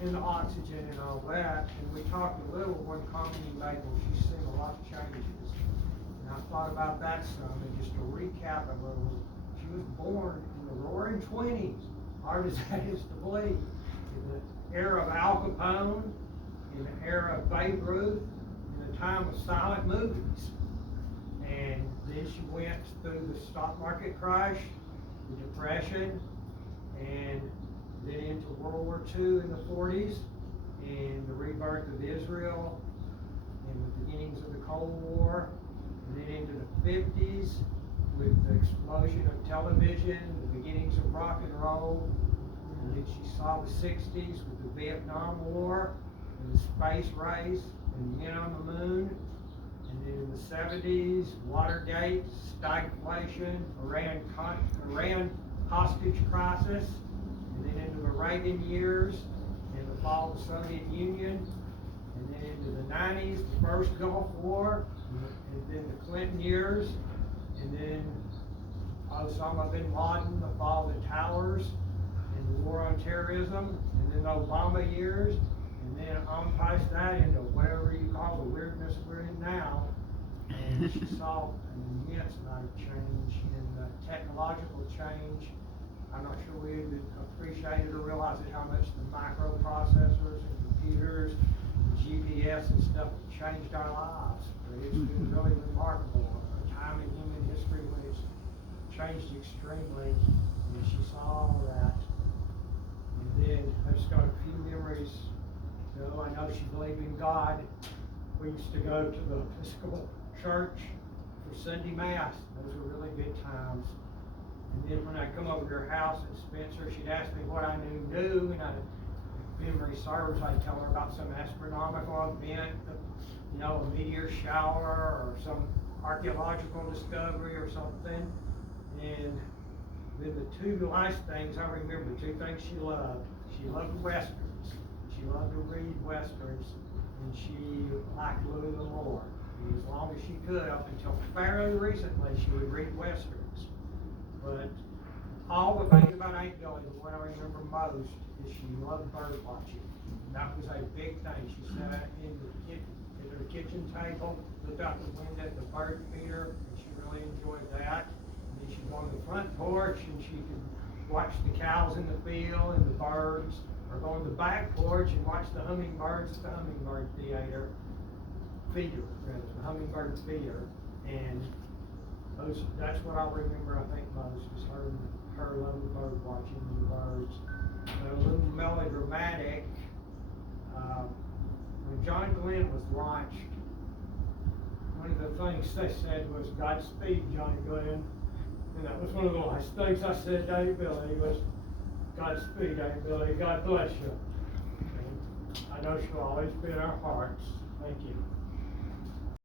and the oxygen and all that. And we talked a little one comment you made, well, she's seen a lot of changes. And I thought about that some, and just to recap a little, she was born in the roaring 20s, hard as that is to believe, in the era of Al Capone, in the era of Babe Ruth, in the time of silent movies. And then she went through the stock market crash, the Depression, and then into World War II in the 40s, and the rebirth of Israel, and the beginnings of the Cold War, and then into the 50s with the explosion of television, the beginnings of rock and roll, and then she saw the 60s with the Vietnam War, and the space race, and men on the moon, and then in the 70s, Watergate, stagflation, Iran hostage crisis, and then into the Reagan years, and the fall of the Soviet Union, and then into the 90s, the first Gulf War, and then the Clinton years, and then Osama bin Laden, the fall of the towers, and the war on terrorism, and then the Obama years, and then on past that into whatever you call the weirdness we're in now. And she saw an immense amount of change in the technological change. I'm not sure we would appreciate it or realize it, how much the microprocessors and computers, and GPS and stuff changed our lives. But it's been really remarkable, a time in human history when it's changed extremely, and she saw all that. And then I just got a few memories. So I know she believed in God. We used to go to the Episcopal Church for Sunday Mass. Those were really good times. And then when I come over to her house at Spencer, she'd ask me what I knew, and if memory serves, I'd tell her about some astronomical event, a meteor shower or some archaeological discovery or something. And then the two last things I remember, two things she loved. She loved Westerns. She loved to read Westerns, and she liked Louis L'Amour. And as long as she could, up until fairly recently, she would read Westerns. But all the things about Aunt Billie, the one I remember most is she loved bird watching. That was a big thing. She sat at her kitchen table, looked out the window at the bird feeder, and she really enjoyed that. And then she'd go on the front porch and she could watch the cows in the field and the birds, or go on the back porch and watch the hummingbirds at the hummingbird feeder, the hummingbird feeder. And that's what I remember, I think, most, was her love of bird watching and the birds. A little melodramatic. When John Glenn was launched, one of the things they said was, "Godspeed, Johnny Glenn." And that was one of the last things I said to Aunt Billie was, "Godspeed, Aunt Billie, God bless you." And I know she'll always be in our hearts. Thank you.